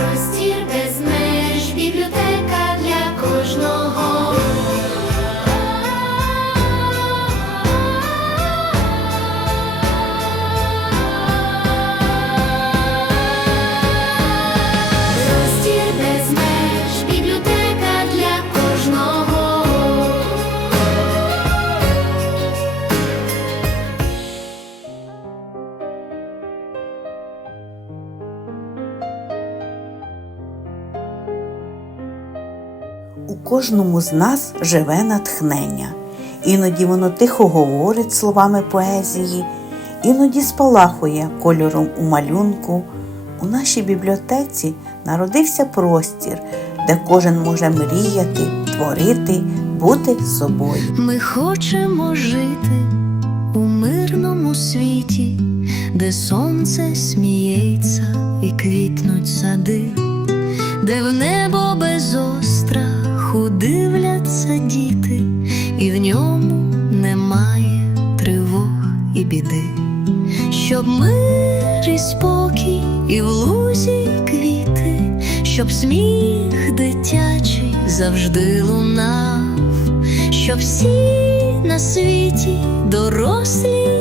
Простір без У кожному з нас живе натхнення. Іноді воно тихо говорить словами поезії, іноді спалахує кольором у малюнку. У нашій бібліотеці народився простір, де кожен може мріяти, творити, бути собою. Ми хочемо жити у мирному світі, де сонце сміється і квітнуть сади, де в небо ньому немає тривог і біди, щоб мир і спокій, і в лузі квіти, щоб сміх дитячий завжди лунав щоб всі на світі дорослі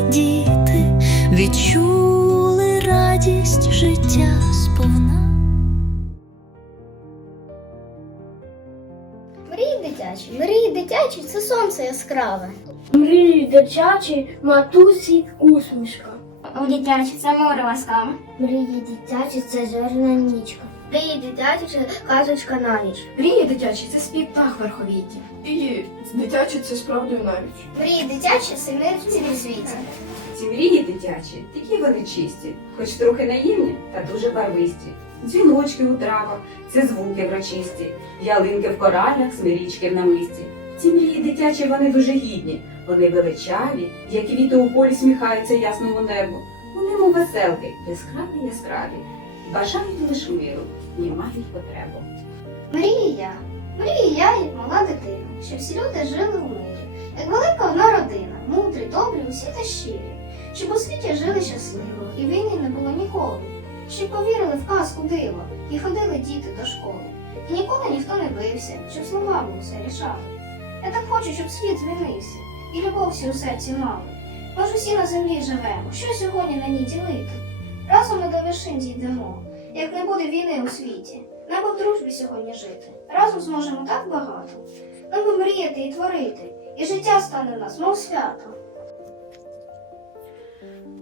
Мрії дитячі, мрії дитячі це сонце яскраве. Мрії дитячі, матусі, усмішка. У дитячі це море ласкаве. Мрії дитячі це зоряна нічка. Мрії дитячі це казочка на ніч. Мрії дитячі це спів птах верховіті. І дитячі це справдою навіть. Мрії дитячі це мир в цілім світі. Ці мрії дитячі, такі вони чисті, хоч трохи наївні та дуже барвисті. Дзвіночки у травах, це звуки врочисті, ялинки в коралях, смирічки в намисті. Ці мрії дитячі, вони дуже гідні, вони величаві, як квіти у полі сміхаються ясному небу. Вони мов веселки, яскраві яскраві, бажають лиш миру, ні мають потребу. Мрію я, мрію я, як мала дитина, щоб всі люди жили в мирі, як велика одна родина, мудрі, добрі, усі та щирі, щоб у світі жили щасливо, і війни не було ніколи, щоб повірили в казку диво, і ходили діти до школи. І ніколи ніхто не бився, щоб словами усе рішали. Я так хочу, щоб світ змінився, і любов всі у серці мали. Ми усі на землі живемо, що сьогодні на ній ділити? Разом ми до вершин зійдемо, як не буде війни у світі. Нам в дружбі сьогодні жити. Разом зможемо так багато. Нам би мріяти і творити, і життя стане нас, мов свято.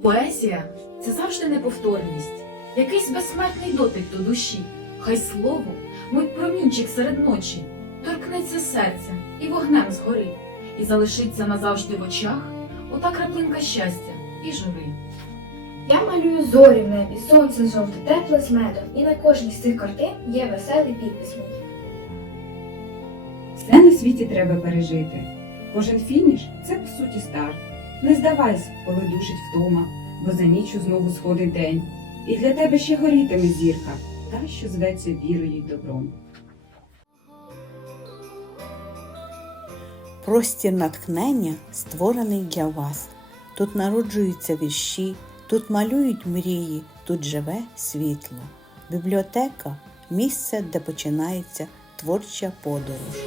Поезія це завжди неповторність, якийсь безсмертний дотик до душі. Хай слово, мить промінчик серед ночі, торкнеться серця і вогнем згорить, і залишиться назавжди в очах ота краплинка щастя і жури. Я малюю зорі в небі, сонце жовте, тепле з медом, і на кожній з цих картин є веселий підпис мій. Все на світі треба пережити. Кожен фініш це по суті старт. Не здавайся, коли душить втома, бо за ніччю знову сходить день. І для тебе ще горітиме зірка, та що зветься вірою й добром. Простір натхнення створений для вас. Тут народжуються вірші, тут малюють мрії, тут живе світло. Бібліотека місце, де починається творча подорож.